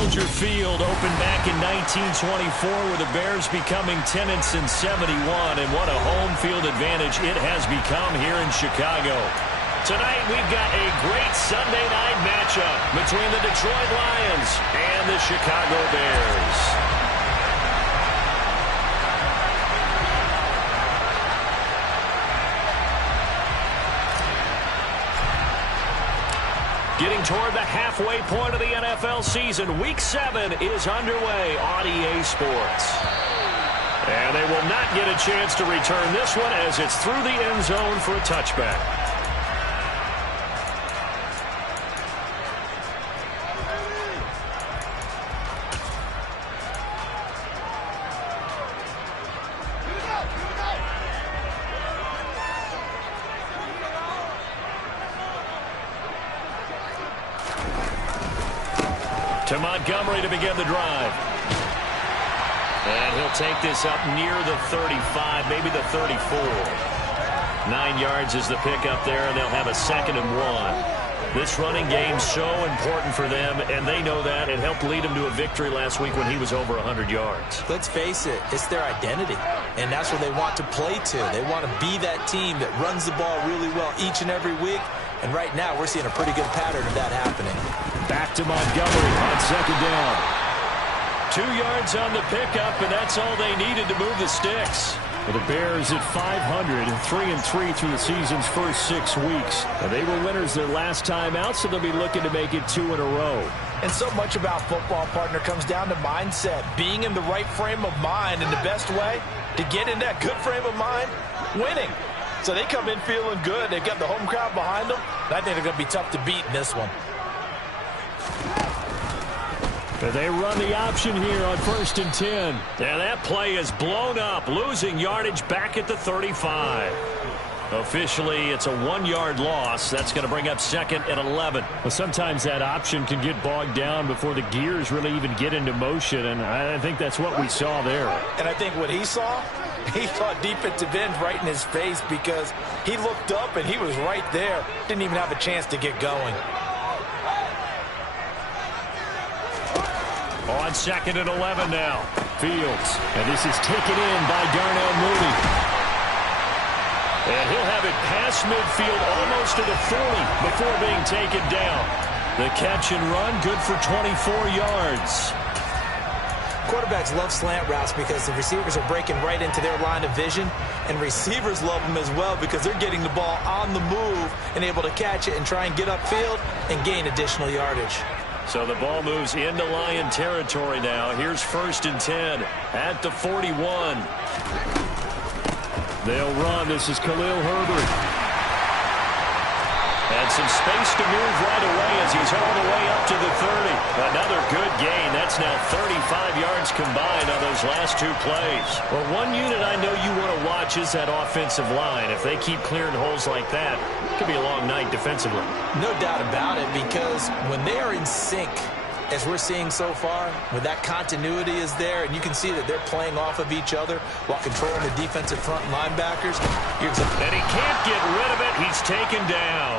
Soldier Field opened back in 1924 with the Bears becoming tenants in 71, and what a home field advantage it has become here in Chicago. Tonight we've got a great Sunday night matchup between the Detroit Lions and the Chicago Bears. Getting toward the halfway point of the NFL season, Week 7 is underway on EA Sports. And they will not get a chance to return this one as it's through the end zone for a touchback. To Montgomery to begin the drive. And he'll take this up near the 35, maybe the 34. 9 yards is the pickup there, and they'll have a 2nd and 1. This running game's so important for them, and they know that. It helped lead them to a victory last week when he was over 100 yards. Let's face it, it's their identity, and that's what they want to play to. They want to be that team that runs the ball really well each and every week, and right now we're seeing a pretty good pattern of that happening. Back to Montgomery on 2nd down. 2 yards on the pickup, and that's all they needed to move the sticks. Well, the Bears at 500, 3-3 through the season's first 6 weeks. And they were winners their last time out, so they'll be looking to make it 2 in a row. And so much about football, partner, comes down to mindset. Being in the right frame of mind, and the best way to get in that good frame of mind, winning. So they come in feeling good. They've got the home crowd behind them. And I think they're going to be tough to beat in this one. They run the option here on 1st and 10. And that play is blown up, losing yardage back at the 35. Officially, it's a 1-yard loss. That's going to bring up 2nd and 11. Well, sometimes that option can get bogged down before the gears really even get into motion, and I think that's what we saw there. And I think what he saw, he saw defensive end right in his face because he looked up and he was right there. Didn't even have a chance to get going. On 2nd and 11 now. Fields. And this is taken in by Darnell Mooney. And he'll have it past midfield almost to the 40 before being taken down. The catch and run, good for 24 yards. Quarterbacks love slant routes because the receivers are breaking right into their line of vision, and receivers love them as well because they're getting the ball on the move and able to catch it and try and get upfield and gain additional yardage. So the ball moves into Lion territory now. Here's 1st and 10 at the 41. They'll run. This is Khalil Herbert. And some space to move right away as he's all the way up to the 30. Another good gain. That's now 35 yards combined on those last 2 plays. Well, one unit I know you want to watch is that offensive line. If they keep clearing holes like that, it could be a long night defensively. No doubt about it, because when they are in sync, as we're seeing so far, when that continuity is there, and you can see that they're playing off of each other while controlling the defensive front linebackers. And he can't get rid of it. He's taken down.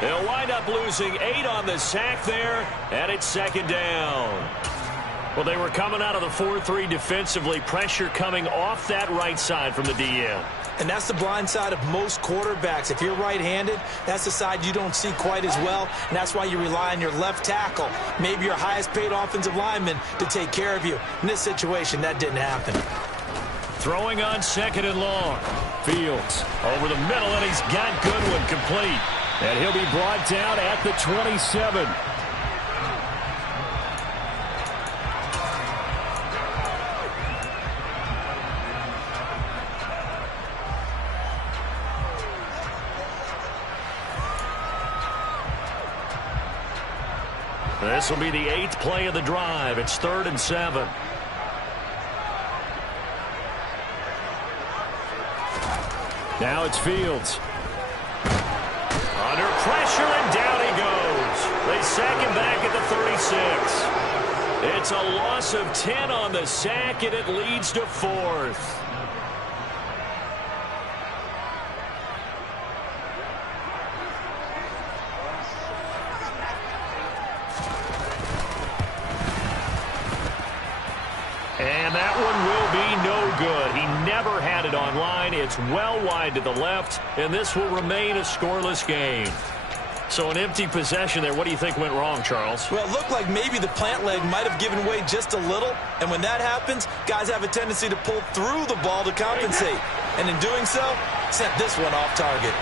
They'll wind up losing 8 on the sack there, and it's 2nd down. Well, they were coming out of the 4-3 defensively. Pressure coming off that right side from the DN. And that's the blind side of most quarterbacks. If you're right-handed, that's the side you don't see quite as well, and that's why you rely on your left tackle, maybe your highest-paid offensive lineman, to take care of you. In this situation, that didn't happen. Throwing on 2nd and long. Fields over the middle, and he's got Goodwin complete. And he'll be brought down at the 27. This will be the 8th play of the drive. It's 3rd and 7. Now it's Fields. Under pressure, and down he goes. They sack him back at the 36. It's a loss of 10 on the sack, and it leads to 4th. online. It's well wide to the left, and this will remain a scoreless game. So an empty possession there. What do you think went wrong, Charles? Well, it looked like maybe the plant leg might have given way just a little. And when that happens, guys have a tendency to pull through the ball to compensate. And in doing so, sent this one off target.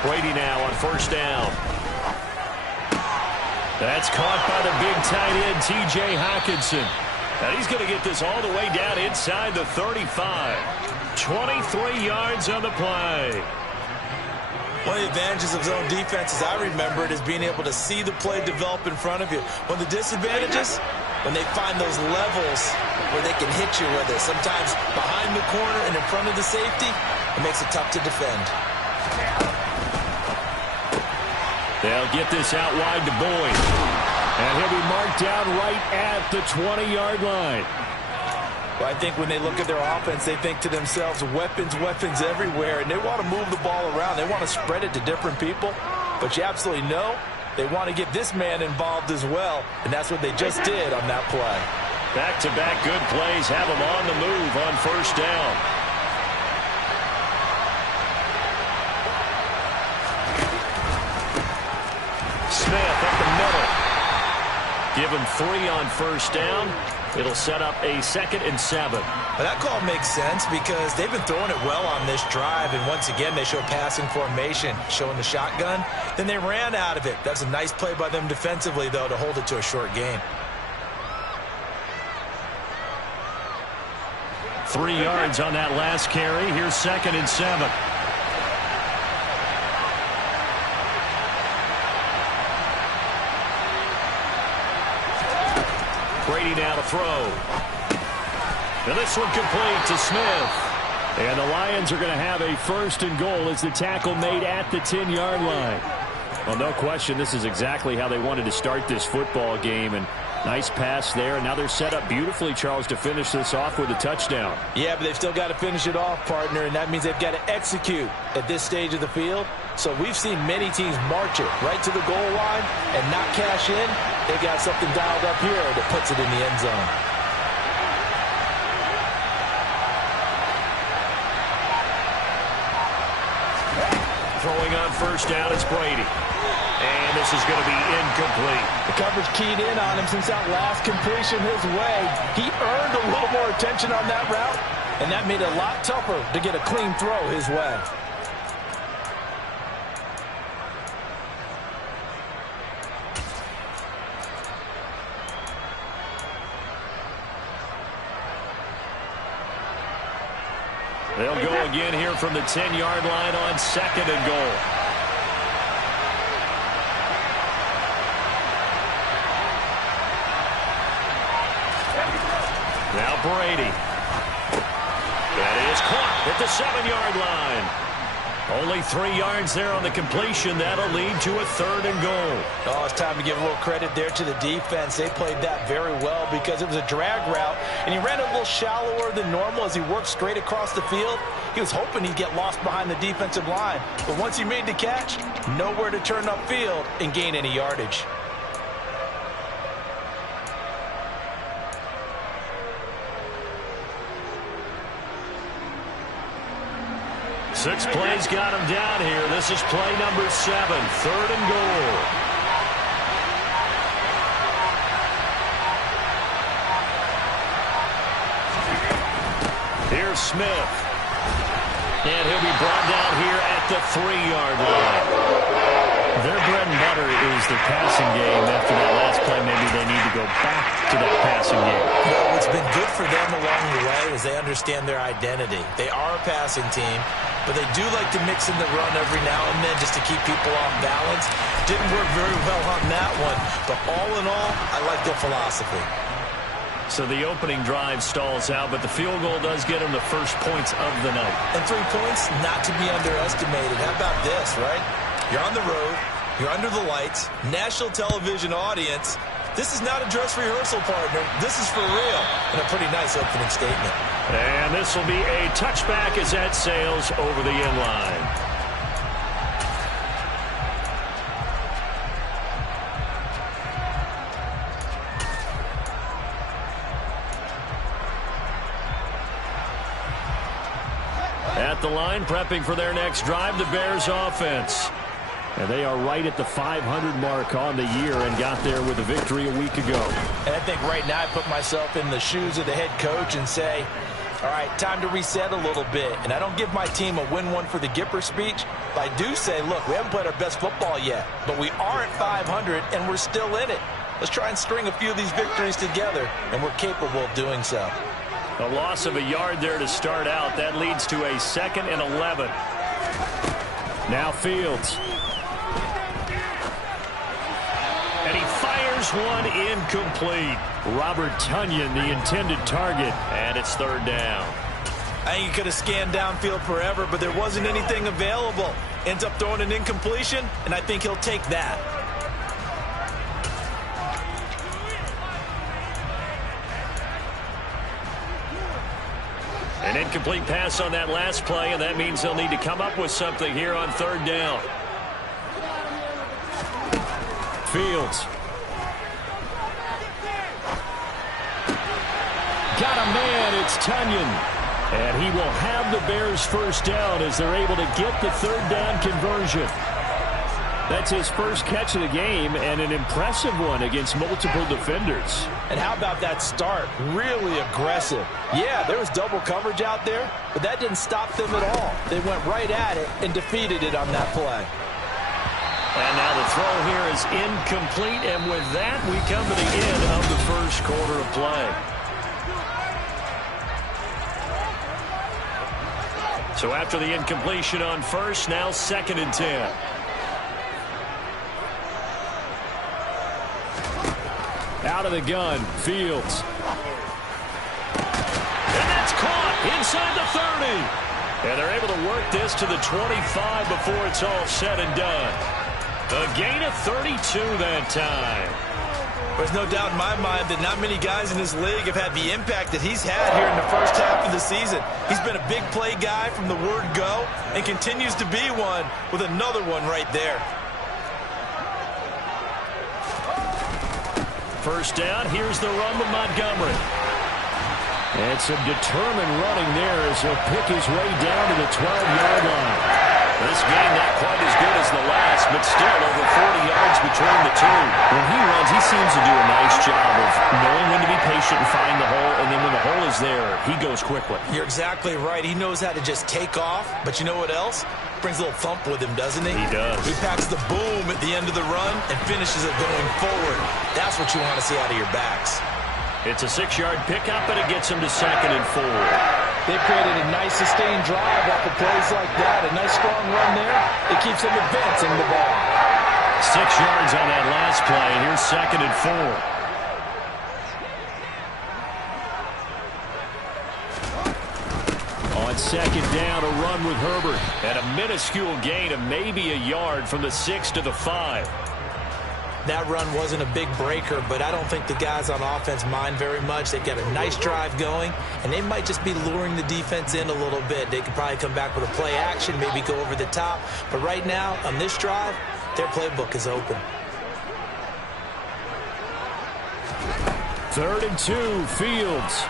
Brady now on first down. That's caught by the big tight end, T.J. Hockenson. And he's going to get this all the way down inside the 35. 23 yards on the play. One of the advantages of zone defense, as I remember it, is being able to see the play develop in front of you. One of the disadvantages, when they find those levels where they can hit you with it, sometimes behind the corner and in front of the safety, it makes it tough to defend. They'll get this out wide to Boyd. And he'll be marked down right at the 20-yard line. Well, I think when they look at their offense, they think to themselves, weapons, weapons everywhere, and they want to move the ball around. They want to spread it to different people. But you absolutely know they want to get this man involved as well, and that's what they just did on that play. Back-to-back good plays have them on the move on first down. Smith up the middle. Give him 3 on first down. It'll set up a 2nd and 7. Well, that call makes sense because they've been throwing it well on this drive, and once again they show passing formation, showing the shotgun. Then they ran out of it. That's a nice play by them defensively, though, to hold it to a short game. 3 yards on that last carry. Here's 2nd and 7. Brady now to throw. And this one complete to Smith. And the Lions are going to have a 1st and goal as the tackle made at the 10-yard line. Well, no question, this is exactly how they wanted to start this football game. And nice pass there. And now they're set up beautifully, Charles, to finish this off with a touchdown. Yeah, but they've still got to finish it off, partner, and that means they've got to execute at this stage of the field. So we've seen many teams march it right to the goal line and not cash in. They got something dialed up here that puts it in the end zone. Throwing on first down is Brady. And this is going to be incomplete. The coverage keyed in on him since that last completion his way. He earned a little more attention on that route, and that made it a lot tougher to get a clean throw his way. They'll go again here from the 10-yard line on 2nd and goal. Now Brady. That is caught at the 7-yard line. Only 3 yards there on the completion. That'll lead to a 3rd and goal. Oh, it's time to give a little credit there to the defense. They played that very well because it was a drag route, and he ran a little shallower than normal as he worked straight across the field. He was hoping he'd get lost behind the defensive line, but once he made the catch, nowhere to turn upfield and gain any yardage. Six plays got him down here. This is play number 7, 3rd and goal. Here's Smith. And he'll be brought down here at the 3-yard line. Their bread and butter is the passing game. After that last play, maybe they need to go back to that passing game. Well, what's been good for them along the way is they understand their identity. They are a passing team, but they do like to mix in the run every now and then just to keep people off balance. Didn't work very well on that one, but all in all, I like their philosophy. So the opening drive stalls out, but the field goal does get them the first points of the night. And 3 points, not to be underestimated. How about this, right? You're on the road, you're under the lights, national television audience. This is not a dress rehearsal, partner. This is for real, and a pretty nice opening statement. And this will be a touchback as that sails over the end line. At the line, prepping for their next drive, the Bears offense. And they are right at the 500 mark on the year and got there with a victory a week ago. And I think right now I put myself in the shoes of the head coach and say, all right, time to reset a little bit. And I don't give my team a win one for the Gipper speech, but I do say, look, we haven't played our best football yet, but we are at 500 and we're still in it. Let's try and string a few of these victories together, and we're capable of doing so. A loss of a yard there to start out. That leads to a 2nd and 11. Now Fields. And he fires one incomplete. Robert Tonyan, the intended target. And it's 3rd down. I think he could have scanned downfield forever, but there wasn't anything available. Ends up throwing an incompletion, and I think he'll take that. An incomplete pass on that last play, and that means they'll need to come up with something here on 3rd down. Fields. Got a man, it's Tonyan. And he will have the Bears' 1st down as they're able to get the 3rd down conversion. That's his first catch of the game, and an impressive one against multiple defenders. And how about that start? Really aggressive. Yeah, there was double coverage out there, but that didn't stop them at all. They went right at it and defeated it on that play. And now the throw here is incomplete, and with that, we come to the end of the 1st quarter of play. So after the incompletion on 1st, now 2nd and 10. Out of the gun, Fields. And that's caught inside the 30. And they're able to work this to the 25 before it's all said and done. A gain of 32 that time. There's no doubt in my mind that not many guys in this league have had the impact that he's had here in the 1st half of the season. He's been a big play guy from the word go and continues to be one with another one right there. 1st down, here's the run with Montgomery. And some determined running there as he'll pick his way down to the 12-yard line. This game not quite as good as the last, but still over 40 yards between the two. When he runs, he seems to do a nice job of knowing when to be patient and find the hole, and then when the hole is there, he goes quickly. You're exactly right. He knows how to just take off, but you know what else? Brings a little thump with him, doesn't he? He does. He packs the boom at the end of the run and finishes it going forward. That's what you want to see out of your backs. It's a 6-yard pickup, and it gets him to 2nd and 4. They've created a nice sustained drive off of plays like that. A nice strong run there. It keeps them advancing the ball. 6 yards on that last play. Here's 2nd and 4. On 2nd down, a run with Herbert. And a minuscule gain of maybe a yard from the 6 to the 5. That run wasn't a big breaker, but I don't think the guys on offense mind very much. They've got a nice drive going, and they might just be luring the defense in a little bit. They could probably come back with a play action, maybe go over the top. But right now, on this drive, their playbook is open. 3rd and 2, Fields.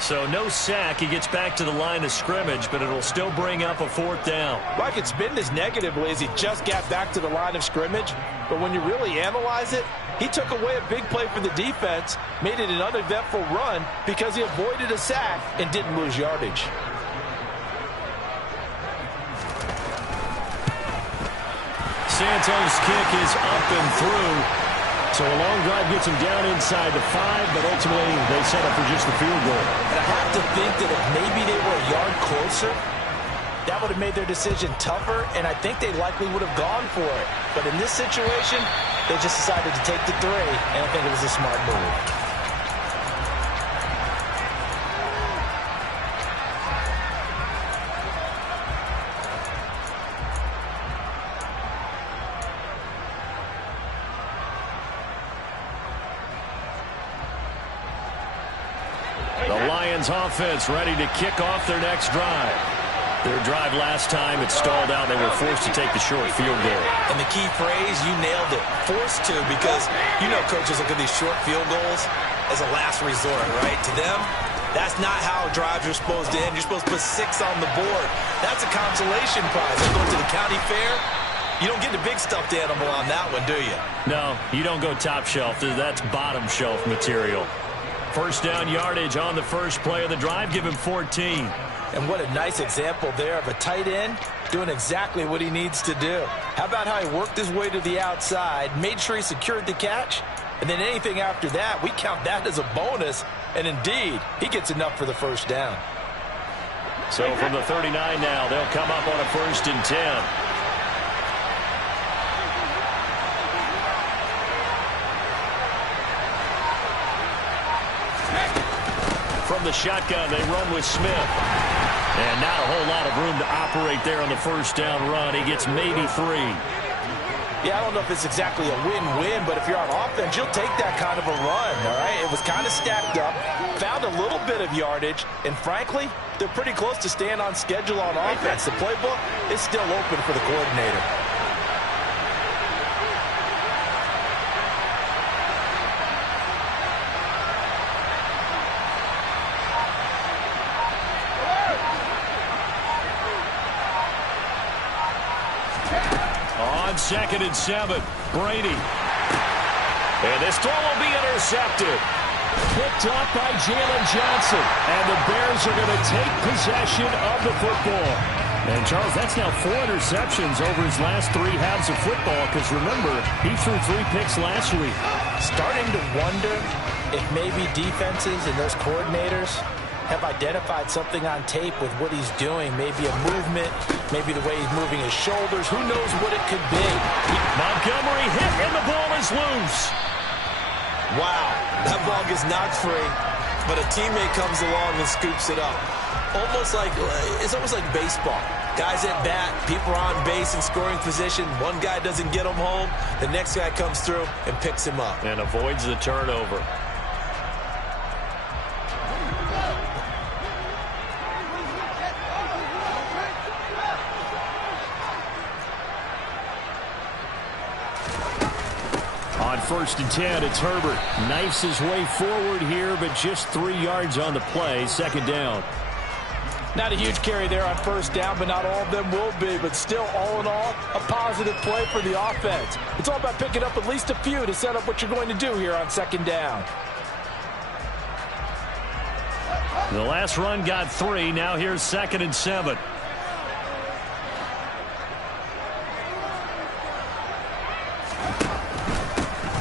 So no sack. He gets back to the line of scrimmage, but it'll still bring up a 4th down. Well, I could spin this negatively as he just got back to the line of scrimmage, but when you really analyze it, he took away a big play for the defense, made it an uneventful run because he avoided a sack and didn't lose yardage. Santos' kick is up and through. So a long drive gets him down inside the 5, but ultimately they settle for just the field goal. And I have to think that if maybe they were a yard closer, that would have made their decision tougher, and I think they likely would have gone for it. But in this situation, they just decided to take the 3, and I think it was a smart move. Offense ready to kick off their next drive. Their drive last time, it stalled out. They were forced to take the short field goal. And the key phrase, you nailed it. Forced to, because you know coaches look at these short field goals as a last resort, right? To them, That's not how drives are supposed to end. You're supposed to put 6 on the board. That's a consolation prize. Like going to the county fair, you don't get the big stuffed animal on that one, do you? No, you don't go top shelf. That's bottom shelf material. First down yardage on the first play of the drive. Give him 14. And what a nice example there of a tight end doing exactly what he needs to do. How about how he worked his way to the outside, made sure he secured the catch, and then anything after that, we count that as a bonus. And indeed, he gets enough for the first down. So from the 39 now, they'll come up on a 1st and 10. From the shotgun, they run with Smith. And not a whole lot of room to operate there on the first down run. He gets maybe 3. Yeah, I don't know if it's exactly a win-win, but if you're on offense, you'll take that kind of a run, all right? It was kind of stacked up, found a little bit of yardage, and frankly, they're pretty close to staying on schedule on offense. The playbook is still open for the coordinator. On 2nd and 7, Brady. And this throw will be intercepted. Picked up by Jalen Johnson. And the Bears are going to take possession of the football. And, Charles, that's now 4 interceptions over his last 3 halves of football. Because, remember, he threw 3 picks last week. Starting to wonder if maybe defenses and those coordinators have identified something on tape with what he's doing. Maybe a movement, maybe the way he's moving his shoulders. Who knows what it could be? Montgomery hit, and the ball is loose. Wow, that ball gets knocked free, but a teammate comes along and scoops it up. It's almost like baseball. Guys at bat, people are on base in scoring position. One guy doesn't get him home. The next guy comes through and picks him up. And avoids the turnover. On 1st and 10, it's Herbert. Knifes his way forward here, but just 3 yards on the play. 2nd down. Not a huge carry there on 1st down, but not all of them will be. But still, all in all, a positive play for the offense. It's all about picking up at least a few to set up what you're going to do here on 2nd down. The last run got 3. Now here's 2nd and 7.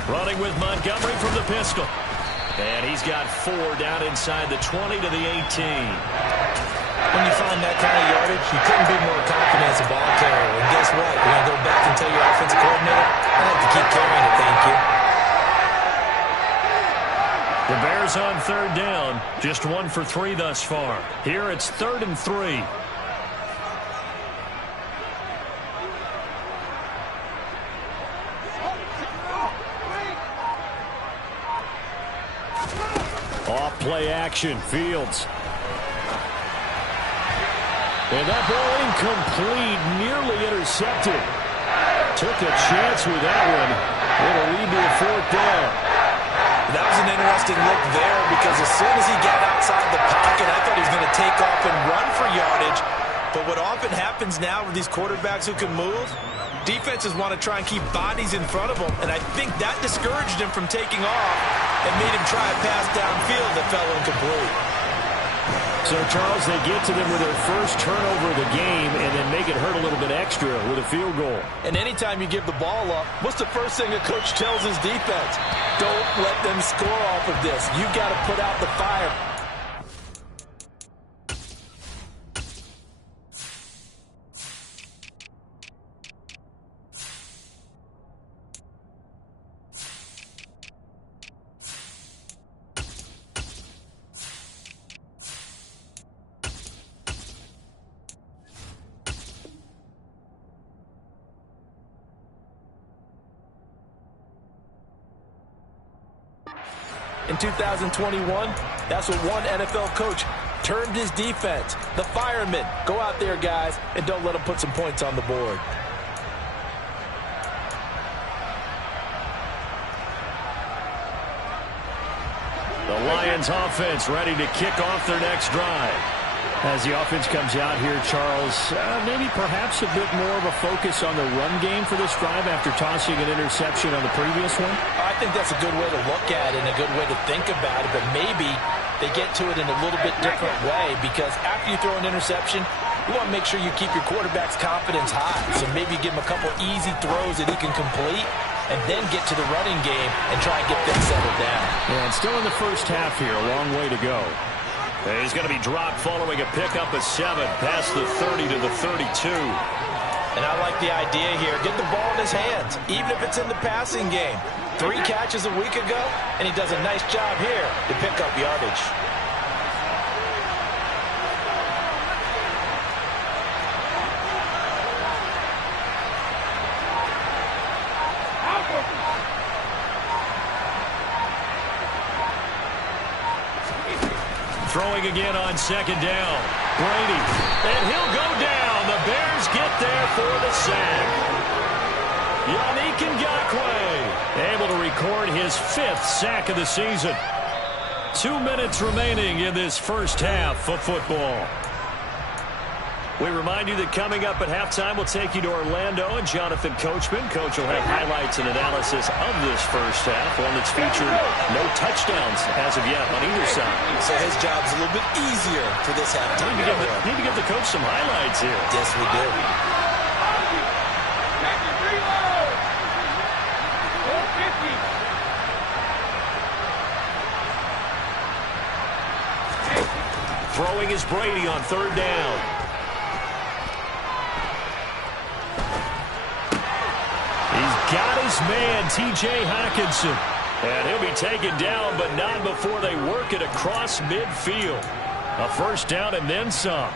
Running with Montgomery from the pistol. And he's got 4 down inside the 20 to the 18. When you find that kind of yardage, you couldn't be more confident as a ball carrier. And guess what? You're going to go back and tell your offensive coordinator, I have to keep carrying it, thank you. The Bears on 3rd down. Just 1 for 3 thus far. Here it's 3rd and 3. Off play action, Fields. And that ball incomplete, nearly intercepted. Took a chance with that one. It'll lead to a 4th down. That was an interesting look there because as soon as he got outside the pocket, I thought he was going to take off and run for yardage. But what often happens now with these quarterbacks who can move, defenses want to try and keep bodies in front of them, and I think that discouraged him from taking off and made him try a pass downfield that fell incomplete. So, Charles, they get to them with their first turnover of the game and then make it hurt a little bit extra with a field goal. And anytime you give the ball up, what's the first thing a coach tells his defense? Don't let them score off of this. You've got to put out the fire. In 2021, that's what one NFL coach termed his defense. The firemen. Go out there, guys, and don't let them put some points on the board. The Lions offense ready to kick off their next drive. As the offense comes out here, Charles, maybe perhaps a bit more of a focus on the run game for this drive after tossing an interception on the previous one? I think that's a good way to look at it and a good way to think about it, but maybe they get to it in a little bit different way, because after you throw an interception, you want to make sure you keep your quarterback's confidence high. So maybe give him a couple easy throws that he can complete and then get to the running game and try and get things settled down. Yeah, and still in the first half here, a long way to go. He's going to be dropped following a pickup of 7 past the 30 to the 32. And I like the idea here. Get the ball in his hands, even if it's in the passing game. 3 catches a week ago, and he does a nice job here to pick up yardage. Throwing again on second down. Brady. And he'll go down. The Bears get there for the sack. Yannick Ngakoue able to record his 5th sack of the season. 2 minutes remaining in this first half of football. We remind you that coming up at halftime, we'll take you to Orlando and Jonathan Coachman. Coach will have highlights and analysis of this first half, one that's featured no touchdowns as of yet on either side. So his job's a little bit easier for this halftime. Need to give the coach some highlights here. Yes, we do. Throwing is Brady on third down. He's got his man, T.J. Hawkinson. And he'll be taken down, but not before they work it across midfield. A first down and then some.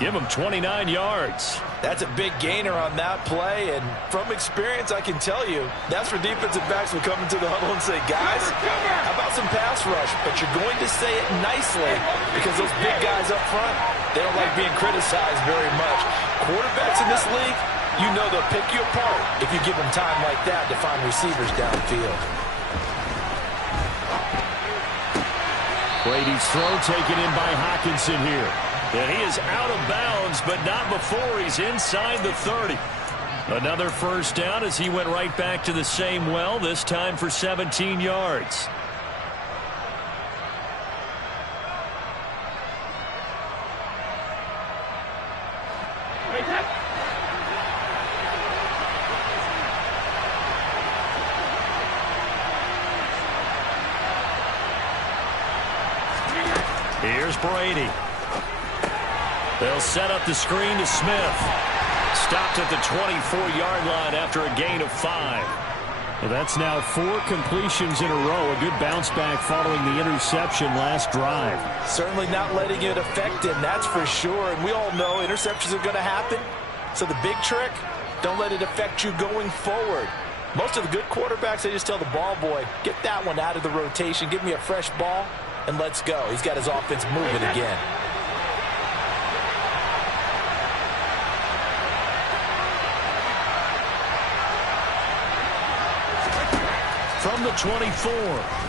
Give him 29 yards. That's a big gainer on that play, and from experience, I can tell you, that's where defensive backs will come into the huddle and say, guys, how about some pass rush? But you're going to say it nicely, because those big guys up front, they don't like being criticized very much. Quarterbacks in this league, you know they'll pick you apart if you give them time like that to find receivers downfield. Brady's throw taken in by Hawkinson here. And he is out of bounds, but not before he's inside the 30. Another first down as he went right back to the same well, this time for 17 yards. Here's Brady. They'll set up the screen to Smith. Stopped at the 24-yard line after a gain of 5. Well, that's now 4 completions in a row. A good bounce back following the interception last drive. Certainly not letting it affect him, that's for sure. And we all know interceptions are going to happen. So the big trick, don't let it affect you going forward. Most of the good quarterbacks, they just tell the ball boy, get that one out of the rotation, give me a fresh ball, and let's go. He's got his offense moving again. From the 24,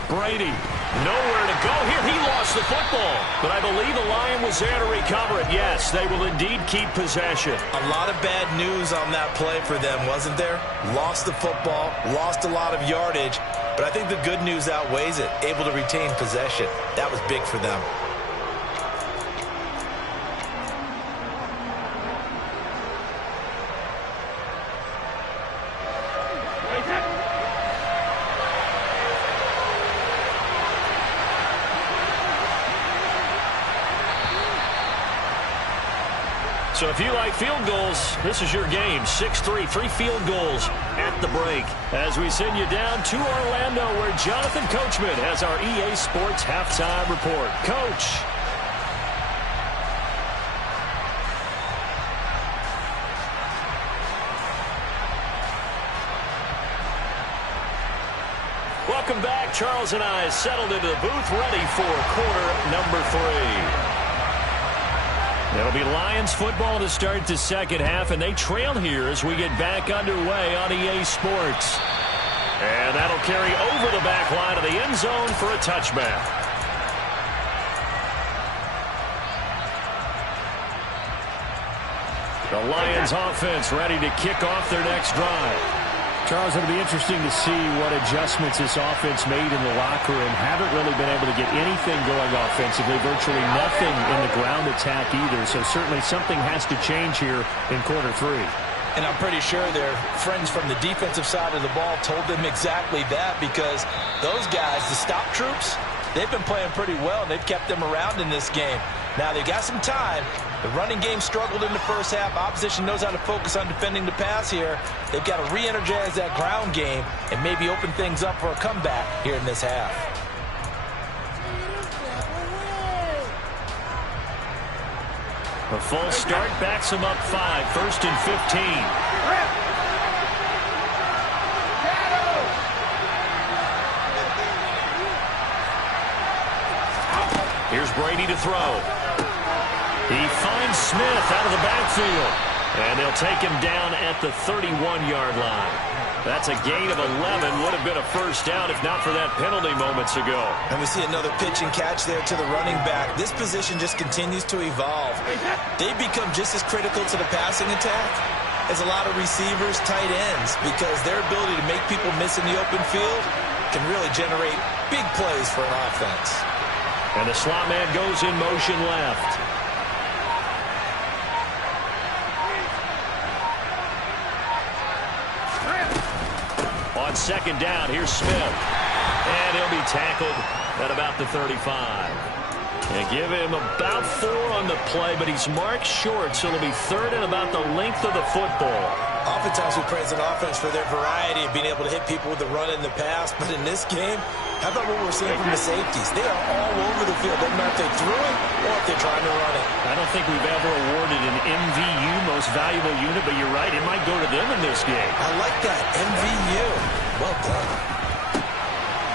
Brady, nowhere to go here. He lost the football, but I believe the Lion was there to recover it. Yes, they will indeed keep possession. A lot of bad news on that play for them, wasn't there? Lost the football, lost a lot of yardage, but I think the good news outweighs it. Able to retain possession. That was big for them. So if you like field goals, this is your game. 6-3, 3 field goals at the break. As we send you down to Orlando, where Jonathan Coachman has our EA Sports halftime report. Coach. Welcome back. Charles and I settled into the booth, ready for quarter number 3. It'll be Lions football to start the second half, and they trail here as we get back underway on EA Sports. And that'll carry over the back line of the end zone for a touchback. The Lions offense ready to kick off their next drive. Charles, it'll be interesting to see what adjustments this offense made in the locker room. Haven't really been able to get anything going offensively, virtually nothing in the ground attack either. So certainly something has to change here in quarter 3. And I'm pretty sure their friends from the defensive side of the ball told them exactly that, because those guys, the stop troops, they've been playing pretty well, and they've kept them around in this game. Now, they've got some time. The running game struggled in the first half. Opposition knows how to focus on defending the pass here. They've got to re-energize that ground game and maybe open things up for a comeback here in this half. A false start backs him up 5, 1st and 15. Here's Brady to throw. He finds Smith out of the backfield. And they'll take him down at the 31-yard line. That's a gain of 11. Would have been a first down if not for that penalty moments ago. And we see another pitch and catch there to the running back. This position just continues to evolve. They become just as critical to the passing attack as a lot of receivers, tight ends, because their ability to make people miss in the open field can really generate big plays for an offense. And the slot man goes in motion left. On second down, here's Smith. And he'll be tackled at about the 35. And give him about 4 on the play, but he's marked short, so it'll be 3rd and about the length of the football. Oftentimes we praise an offense for their variety of being able to hit people with the run and the pass, but in this game, how about what we're seeing from the safeties? They are all over the field. Doesn't matter if they threw it or if they're trying to run it. I don't think we've ever awarded an MVU, most valuable unit, but you're right, it might go to them in this game. I like that, MVU. Well done.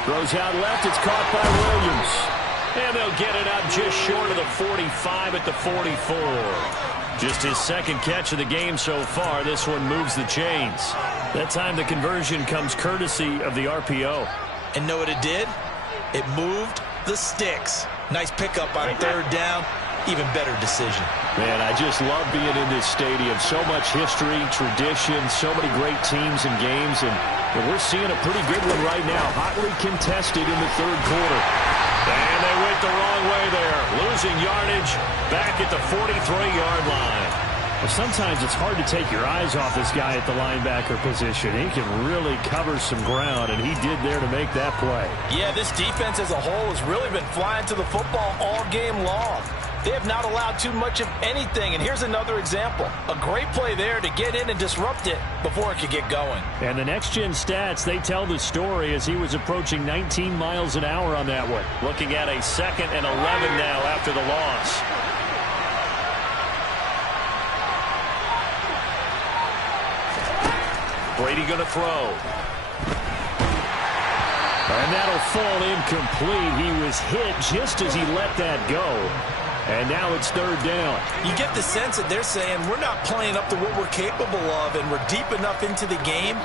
Throws out left, it's caught by Williams. And they'll get it up just short of the 45 at the 44. Just his second catch of the game so far. This one moves the chains. That time the conversion comes courtesy of the RPO. And know what it did? It moved the sticks. Nice pickup on 3rd down. Even better decision. Man, I just love being in this stadium. So much history, tradition, so many great teams and games. And we're seeing a pretty good one right now. Hotly contested in the 3rd quarter. And they went the wrong way there. Losing yardage back at the 43-yard line. Well, sometimes it's hard to take your eyes off this guy at the linebacker position. He can really cover some ground, and he did there to make that play. Yeah, this defense as a whole has really been flying to the football all game long. They have not allowed too much of anything, and here's another example. A great play there to get in and disrupt it before it could get going. And the next-gen stats, they tell the story as he was approaching 19 miles an hour on that one. Looking at a 2nd and 11 now after the loss. Brady going to throw. And that'll fall incomplete. He was hit just as he let that go. And now it's 3rd down. You get the sense that they're saying we're not playing up to what we're capable of, and we're deep enough into the game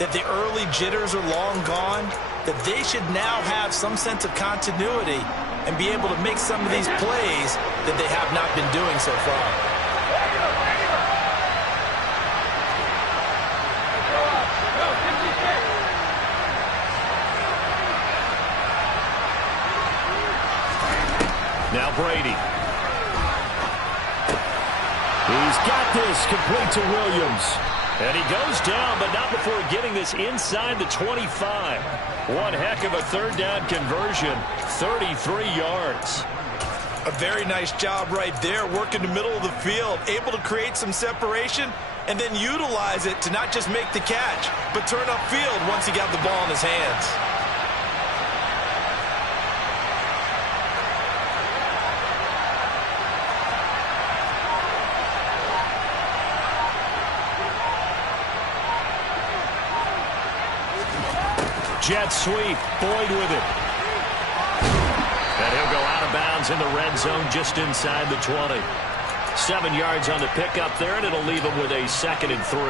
that the early jitters are long gone, that they should now have some sense of continuity and be able to make some of these plays that they have not been doing so far. Now Brady. He's got this complete to Williams. And he goes down, but not before getting this inside the 25. One heck of a 3rd down conversion, 33 yards. A very nice job right there, working the middle of the field, able to create some separation, and then utilize it to not just make the catch, but turn upfield once he got the ball in his hands. Jet sweep, Boyd with it. And he'll go out of bounds in the red zone just inside the 20. 7 yards on the pickup there, and it'll leave him with a 2nd and 3.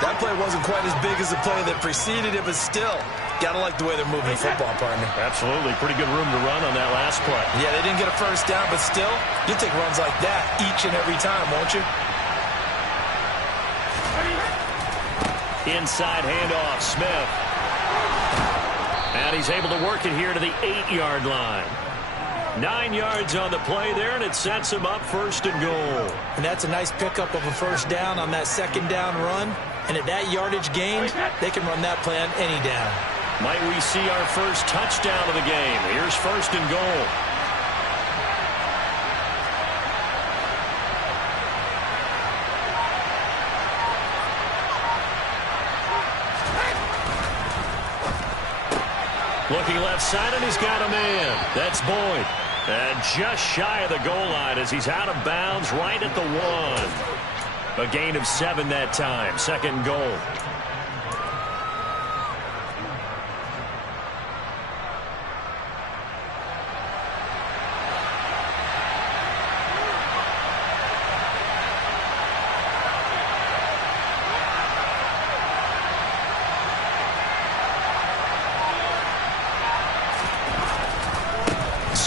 That play wasn't quite as big as the play that preceded it, but still, gotta like the way they're moving the football, partner. Absolutely. Pretty good room to run on that last play. Yeah, they didn't get a first down, but still, you'll take runs like that each and every time, won't you? Inside handoff, Smith. And he's able to work it here to the 8-yard line. 9 yards on the play there, and it sets him up 1st and goal. And that's a nice pickup of a 1st down on that 2nd down run. And at that yardage gained, they can run that play on any down. Might we see our first touchdown of the game? Here's 1st and goal. Looking left side, and he's got a man. That's Boyd. And just shy of the goal line as he's out of bounds right at the 1. A gain of 7 that time. 2nd and goal.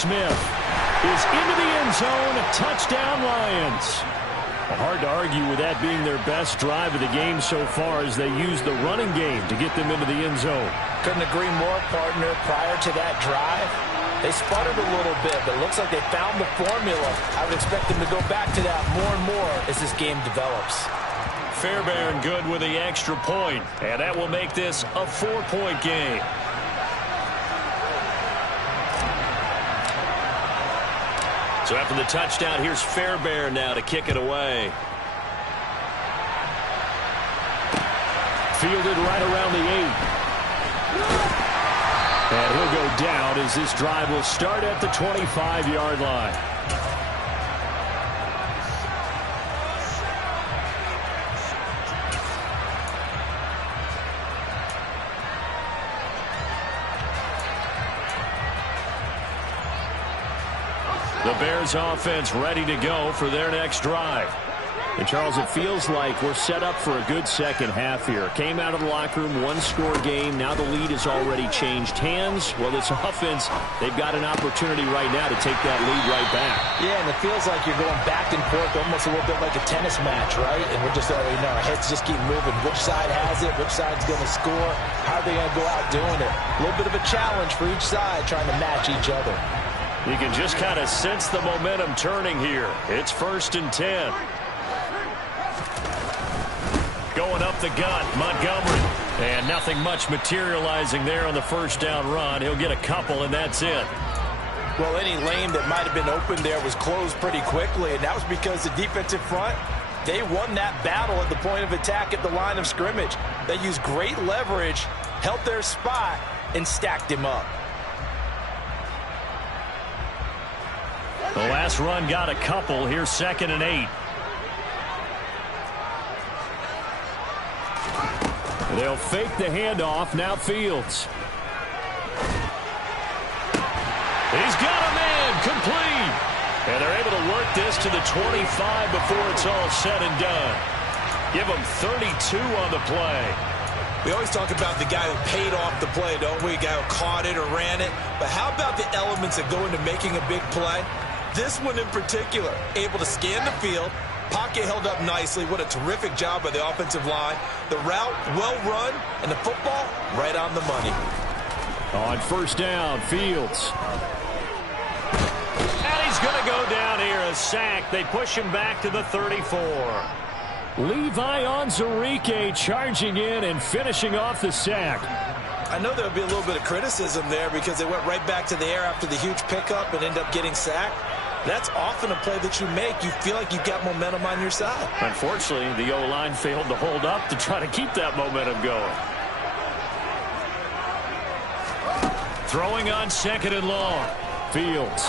Smith is into the end zone. Touchdown, Lions. Hard to argue with that being their best drive of the game so far as they use the running game to get them into the end zone. Couldn't agree more, partner. Prior to that drive, they sputtered a little bit, but it looks like they found the formula. I would expect them to go back to that more and more as this game develops. Fairbairn good with the extra point, and that will make this a 4-point game. So after the touchdown, here's Fairbairn now to kick it away. Fielded right around the 8. And he'll go down as this drive will start at the 25-yard line. The Bears offense ready to go for their next drive. And, Charles, it feels like we're set up for a good second half here. Came out of the locker room, 1-score game. Now the lead has already changed hands. Well, this offense, they've got an opportunity right now to take that lead right back. Yeah, and it feels like you're going back and forth almost a little bit like a tennis match, right? And we're just, our heads just keep moving. Which side has it? Which side's going to score? How are they going to go out doing it? A little bit of a challenge for each side trying to match each other. You can just kind of sense the momentum turning here. It's 1st and 10. Going up the gut, Montgomery. And nothing much materializing there on the 1st down run. He'll get a couple, and that's it. Well, any lane that might have been open there was closed pretty quickly, and that was because the defensive front, they won that battle at the point of attack at the line of scrimmage. They used great leverage, held their spot, and stacked him up. The last run got a couple. Here's 2nd and 8. They'll fake the handoff. Now Fields. He's got a man complete. And they're able to work this to the 25 before it's all said and done. Give them 32 on the play. We always talk about the guy who paid off the play, don't we? A guy who caught it or ran it. But how about the elements that go into making a big play? This one in particular, able to scan the field, pocket held up nicely. What a terrific job by the offensive line. The route, well run, and the football, right on the money. On 1st down, Fields. And he's going to go down here, a sack. They push him back to the 34. Levi Onwuzurike charging in and finishing off the sack. I know there'll be a little bit of criticism there because they went right back to the air after the huge pickup and ended up getting sacked. That's often a play that you make. You feel like you've got momentum on your side. Unfortunately, the O-line failed to hold up to try to keep that momentum going. Throwing on 2nd and long. Fields.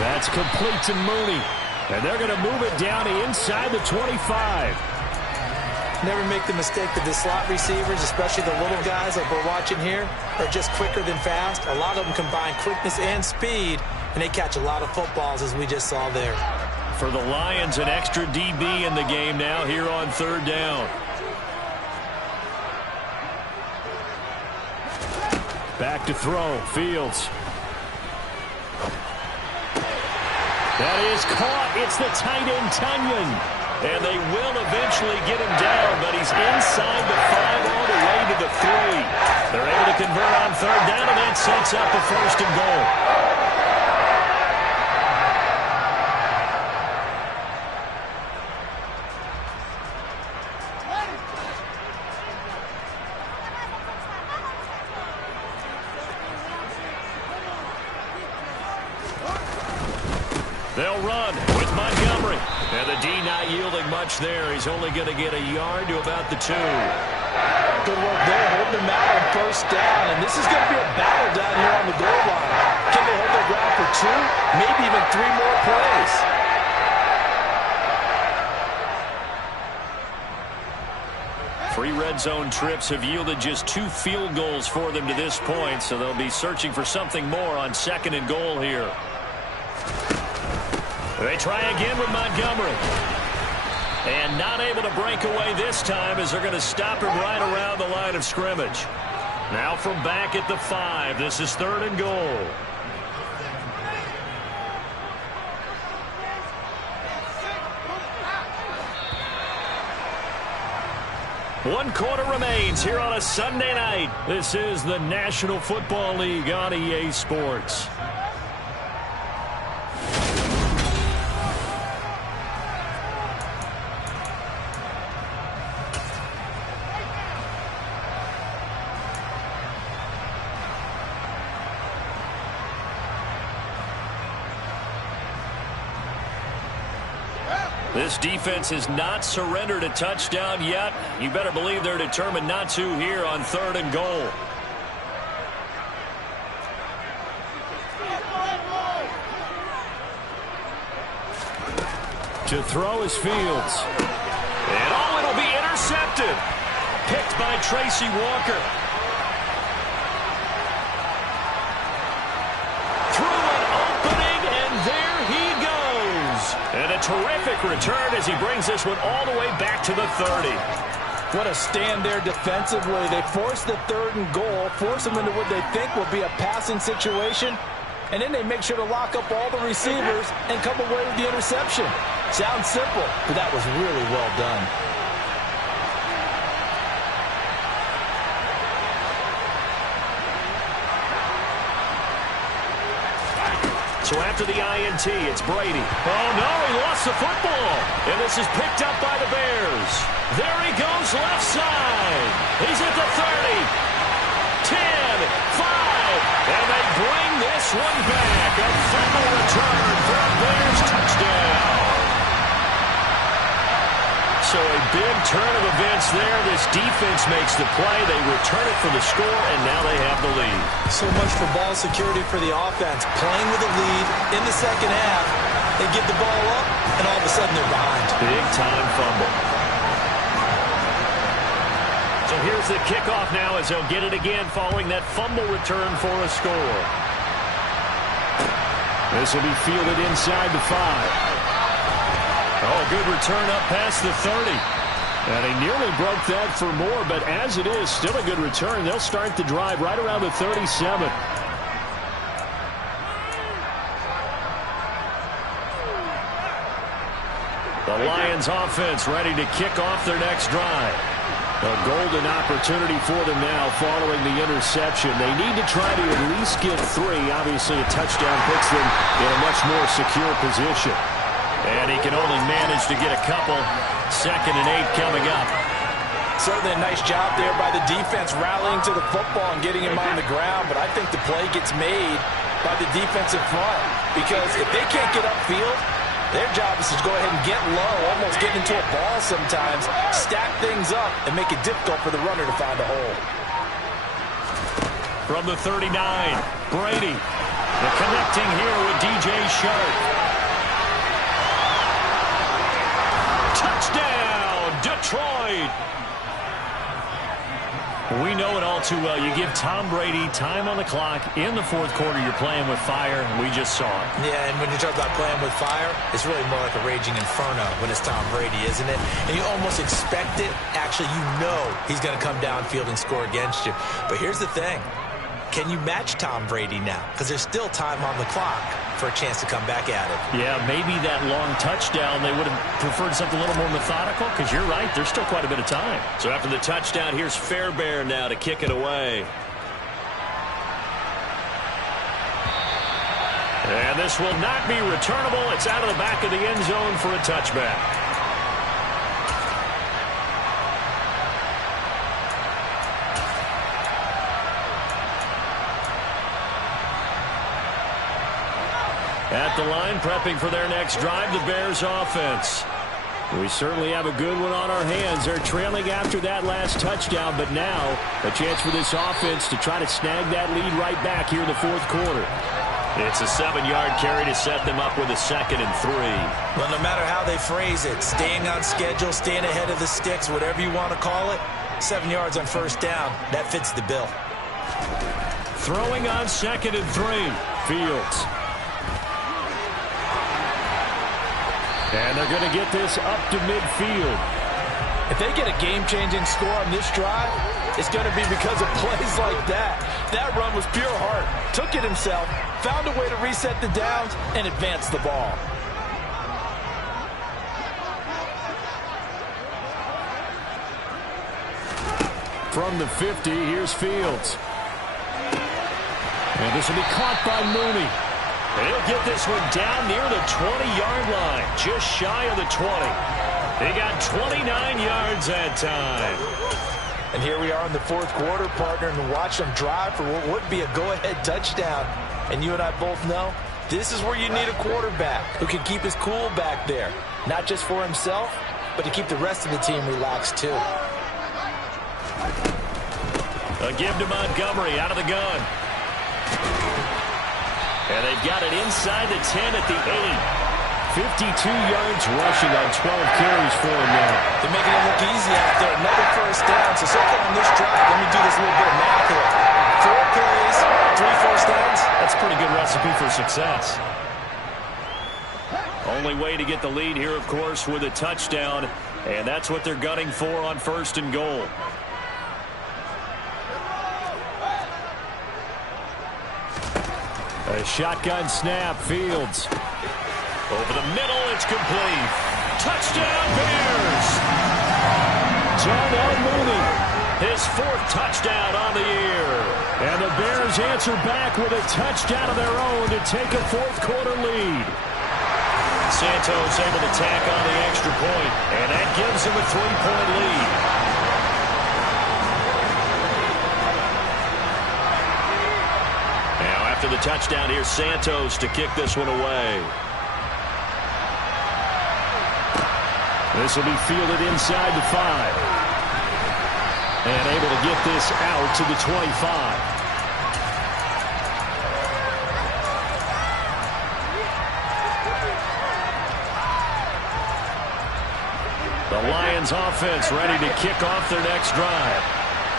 That's complete to Mooney. And they're going to move it down to inside the 25. Never make the mistake that the slot receivers, especially the little guys like we're watching here, are just quicker than fast. A lot of them combine quickness and speed, and they catch a lot of footballs, as we just saw there. For the Lions, an extra DB in the game now here on 3rd down. Back to throw. Fields. That is caught. It's the tight end, Tunyon. And they will eventually get him down, but he's inside the 5 all the way to the 3. They're able to convert on 3rd down, and that sets up a 1st and goal. They'll run with Montgomery. And the D not yielding much there. He's only going to get a yard to about the 2. Good work there, holding them out on 1st down. And this is going to be a battle down here on the goal line. Can they hold their ground for 2, maybe even 3 more plays? Three red zone trips have yielded just 2 field goals for them to this point, so they'll be searching for something more on 2nd and goal here. They try again with Montgomery. And not able to break away this time as they're going to stop him right around the line of scrimmage. Now from back at the 5, this is 3rd and goal. One quarter remains here on a Sunday night. This is the National Football League on EA Sports. This defense has not surrendered a touchdown yet. You better believe they're determined not to here on 3rd and goal. To throw is Fields. And oh, it'll be intercepted. Picked by Tracy Walker. And a terrific return as he brings this one all the way back to the 30. What a stand there defensively. They force the 3rd and goal, force them into what they think will be a passing situation, and then they make sure to lock up all the receivers and come away with the interception. Sounds simple, but that was really well done. So after the INT, it's Brady. Oh, no, he lost the football. And this is picked up by the Bears. There he goes left side. He's at the 30. 10, 5. And they bring this one back. A fumble return for a Bears touchdown. So a big turn of events there. This defense makes the play. They return it for the score, and now they have the lead. So much for ball security for the offense. Playing with a lead in the 2nd half. They give the ball up, and all of a sudden they're behind. Big-time fumble. So here's the kickoff now as they'll get it again following that fumble return for a score. This will be fielded inside the 5. Oh, good return up past the 30. And he nearly broke that for more, but as it is, still a good return. They'll start the drive right around the 37. The Lions offense ready to kick off their next drive. A golden opportunity for them now following the interception. They need to try to at least get 3. Obviously, a touchdown puts them in a much more secure position. And he can only manage to get a couple. 2nd and 8 coming up. Certainly a nice job there by the defense rallying to the football and getting him on the ground. But I think the play gets made by the defensive front. Because if they can't get upfield, their job is to go ahead and get low, almost get into a ball sometimes, stack things up, and make it difficult for the runner to find a hole. From the 39, Brady. The connecting here with DJ Shark. Touchdown, Detroit. We know it all too well. You give Tom Brady time on the clock. In the 4th quarter, you're playing with fire. We just saw it. Yeah, and when you talk about playing with fire, it's really more like a raging inferno when it's Tom Brady, isn't it? And you almost expect it. Actually, you know he's going to come downfield and score against you. But here's the thing. Can you match Tom Brady now? Because there's still time on the clock for a chance to come back at it. Yeah, maybe that long touchdown, they would have preferred something a little more methodical, because you're right, there's still quite a bit of time. So after the touchdown, here's Fairbairn now to kick it away. And this will not be returnable. It's out of the back of the end zone for a touchback. At the line, prepping for their next drive, the Bears offense. We certainly have a good one on our hands. They're trailing after that last touchdown, but now a chance for this offense to try to snag that lead right back here in the fourth quarter. It's a 7-yard carry to set them up with a 2nd and 3. Well, no matter how they phrase it, staying on schedule, staying ahead of the sticks, whatever you want to call it, 7 yards on first down, that fits the bill. Throwing on 2nd and 3, Fields. And they're going to get this up to midfield. If they get a game-changing score on this drive, it's going to be because of plays like that. That run was pure heart. Took it himself, found a way to reset the downs, and advance the ball. From the 50, here's Fields. And this will be caught by Mooney. He'll get this one down near the 20-yard line, just shy of the 20. He got 29 yards that time. And here we are in the fourth quarter, partner, and watch them drive for what would be a go-ahead touchdown. And you and I both know this is where you need a quarterback who can keep his cool back there, not just for himself, but to keep the rest of the team relaxed too. A give to Montgomery out of the gun. And they've got it inside the 10 at the 8. 52 yards rushing on 12 carries for him now. They're making it look easy out there. Another first down. So far on this drive, let me do this little bit of math here. 4 carries, 3 first downs. That's a pretty good recipe for success. Only way to get the lead here, of course, with a touchdown. And that's what they're gunning for on 1st and goal. A shotgun snap, Fields. Over the middle, it's complete. Touchdown, Bears! Darnell Mooney. His 4th touchdown on the year. And the Bears answer back with a touchdown of their own to take a fourth quarter lead. Santos able to tack on the extra point, and that gives him a 3-point lead. Now after the touchdown, here's Santos to kick this one away. This will be fielded inside the 5. And able to get this out to the 25. The Lions offense ready to kick off their next drive.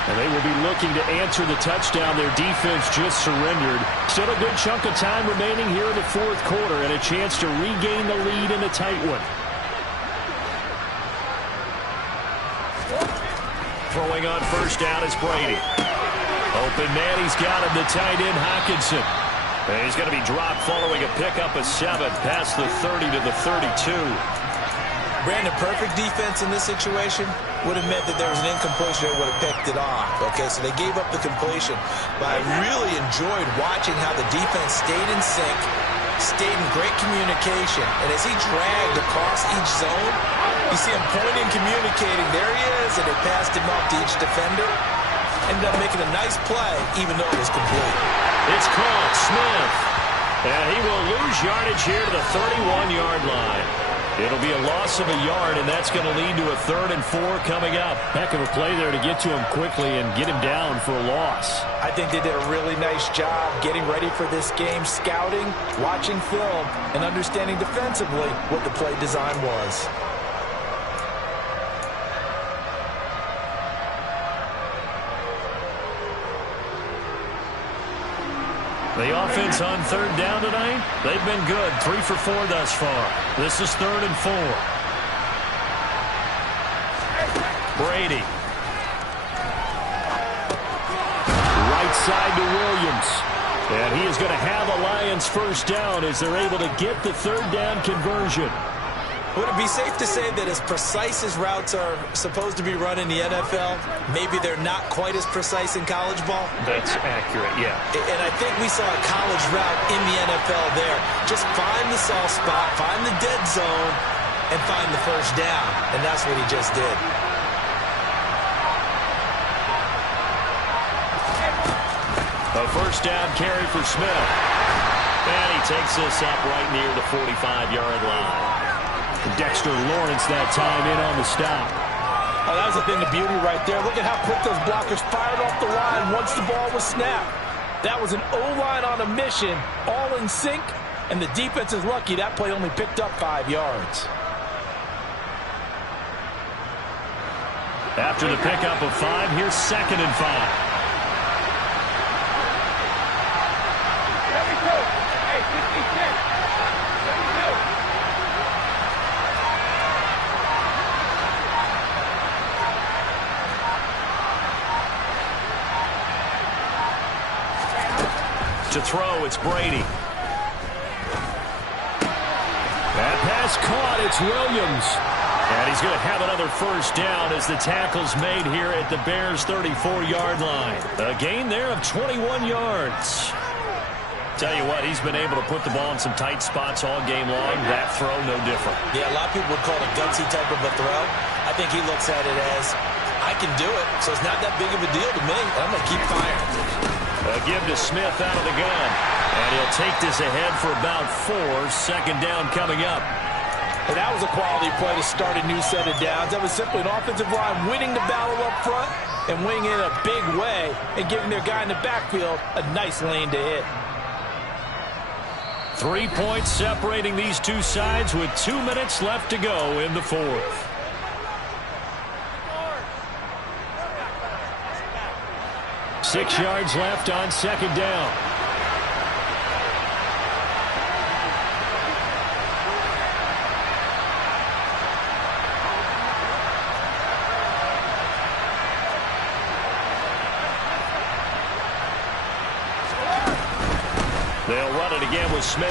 And they will be looking to answer the touchdown their defense just surrendered. Still a good chunk of time remaining here in the fourth quarter and a chance to regain the lead in a tight one. Throwing on first down is Brady. Open man, he's got him, the tight end Hockenson. And he's going to be dropped following a pickup of 7 past the 30 to the 32. Brandon, perfect defense in this situation would have meant that there was an incompletion that would have picked it off. Okay, so they gave up the completion. But I really enjoyed watching how the defense stayed in sync, stayed in great communication. And as he dragged across each zone, you see him pointing, communicating. There he is, and they passed him off to each defender. Ended up making a nice play, even though it was complete. It's caught, Smith. And he will lose yardage here to the 31-yard line. It'll be a loss of a yard, and that's going to lead to a 3rd and 4 coming up. Heck of a play there to get to him quickly and get him down for a loss. I think they did a really nice job getting ready for this game, scouting, watching film, and understanding defensively what the play design was. The offense on 3rd down tonight, they've been good. 3 for 4 thus far. This is 3rd and 4. Brady. Right side to Williams. And he is going to have a Lions first down as they're able to get the third down conversion. Would it be safe to say that as precise as routes are supposed to be run in the NFL, maybe they're not quite as precise in college ball? That's accurate, yeah. And I think we saw a college route in the NFL there. Just find the soft spot, find the dead zone, and find the first down. And that's what he just did. A first down carry for Smith. And he takes this up right near the 45-yard line. Dexter Lawrence that time in on the stop. Oh, that was a thing of beauty right there. Look at how quick those blockers fired off the line once the ball was snapped. That was an O-line on a mission, all in sync, and the defense is lucky that play only picked up 5 yards. After the pickup of 5, here's 2nd and 5. To throw, it's Brady. That pass caught, it's Williams. And he's going to have another first down as the tackle's made here at the Bears' 34-yard line. A gain there of 21 yards. Tell you what, he's been able to put the ball in some tight spots all game long. That throw, no different. Yeah, a lot of people would call it a gutsy type of a throw. I think he looks at it as, I can do it, so it's not that big of a deal to me. I'm going to keep firing. A give to Smith out of the gun. And he'll take this ahead for about 4. 2nd down coming up. And that was a quality play to start a new set of downs. That was simply an offensive line winning the battle up front and winning in a big way and giving their guy in the backfield a nice lane to hit. 3 points separating these two sides with 2 minutes left to go in the 4th. Six yards left on 2nd down. They'll run it again with Smith.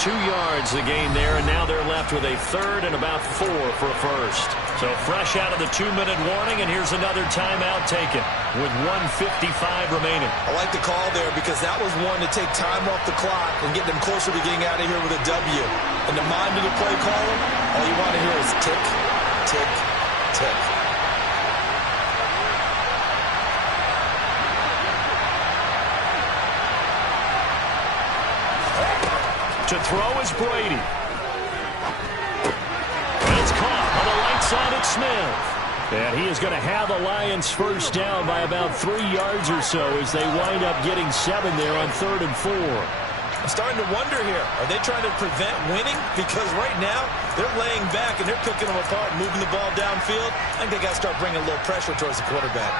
2 yards the gain there, and now they're left with a 3rd and about 4 for a first. So fresh out of the 2-minute warning, and here's another timeout taken with 1:55 remaining. I like the call there because that was one to take time off the clock and get them closer to getting out of here with a W. And the mind of the play caller, all you want to hear is tick, tick, tick. To throw is Brady. And it's caught on the right side at Smith. And he is going to have a Lions first down by about 3 yards or so as they wind up getting 7 there on 3rd and 4. I'm starting to wonder here. Are they trying to prevent winning? Because right now, they're laying back and they're picking them apart, moving the ball downfield. I think they got to start bringing a little pressure towards the quarterback.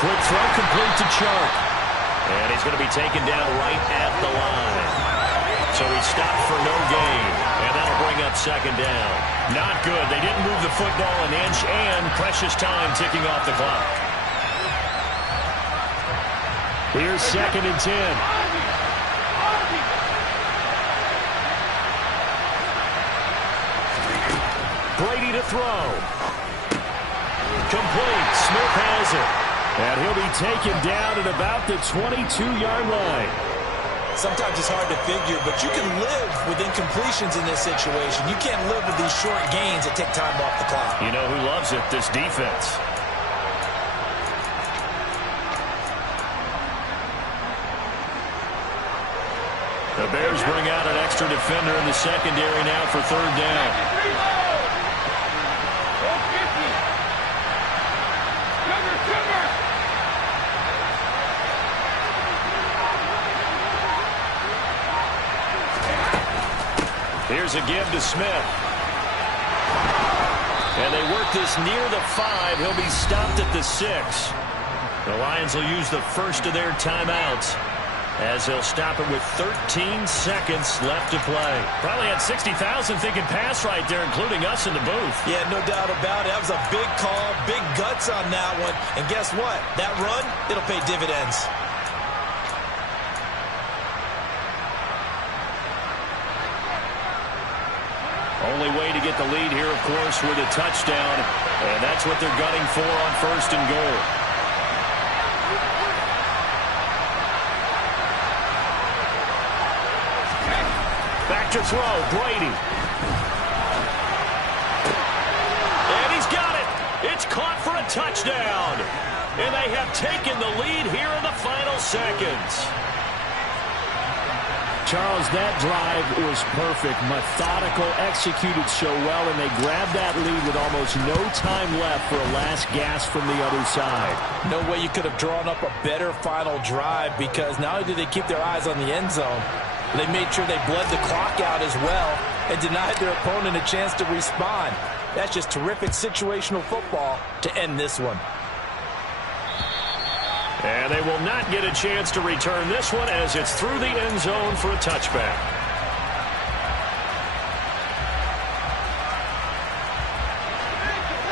Quick throw complete to Chark. And he's going to be taken down right at the line. So he stopped for no gain. And that'll bring up 2nd down. Not good. They didn't move the football an inch, and precious time ticking off the clock. Here's 2nd and 10. Brady to throw. Complete. Smith has it. And he'll be taken down at about the 22-yard line. Sometimes it's hard to figure, but you can live with incompletions in this situation. You can't live with these short gains that take time off the clock. You know who loves it? This defense. The Bears bring out an extra defender in the secondary now for 3rd down. Here's a give to Smith. And they work this near the 5. He'll be stopped at the 6. The Lions will use the first of their timeouts as they'll stop it with 13 seconds left to play. Probably had 60,000 thinking pass right there, including us in the booth. Yeah, no doubt about it. That was a big call, big guts on that one. And guess what? That run, it'll pay dividends. Only way to get the lead here, of course, with a touchdown. And that's what they're gunning for on 1st and goal. Back to throw, Brady. And he's got it. It's caught for a touchdown. And they have taken the lead here in the final seconds. Charles, that drive was perfect. Methodical, executed so well, and they grabbed that lead with almost no time left for a last gasp from the other side. No way you could have drawn up a better final drive, because not only did they keep their eyes on the end zone, they made sure they bled the clock out as well and denied their opponent a chance to respond. That's just terrific situational football to end this one. And they will not get a chance to return this one as it's through the end zone for a touchback.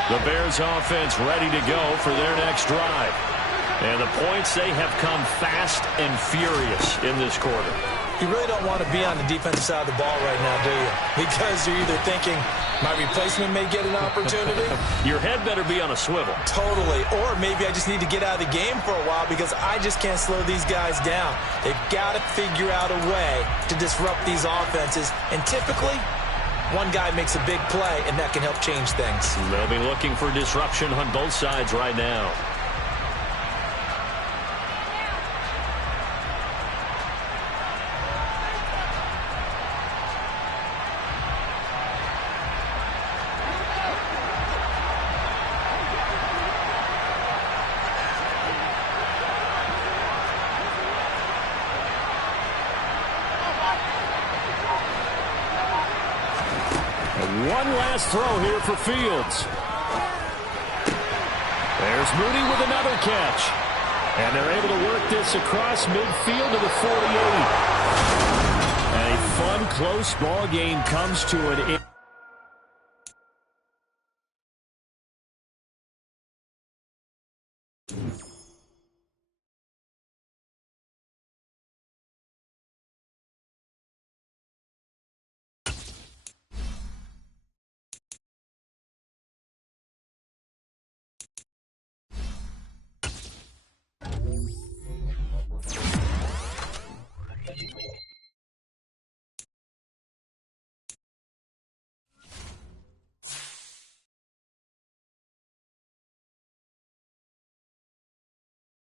The Bears offense ready to go for their next drive. And the points, they have come fast and furious in this quarter. You really don't want to be on the defensive side of the ball right now, do you? Because you're either thinking, my replacement may get an opportunity. Your head better be on a swivel. Totally. Or maybe I just need to get out of the game for a while because I just can't slow these guys down. They've got to figure out a way to disrupt these offenses. And typically, one guy makes a big play, and that can help change things. They'll be looking for disruption on both sides right now. One last throw here for Fields. There's Mooney with another catch. And they're able to work this across midfield to the 48. A fun, close ball game comes to an end.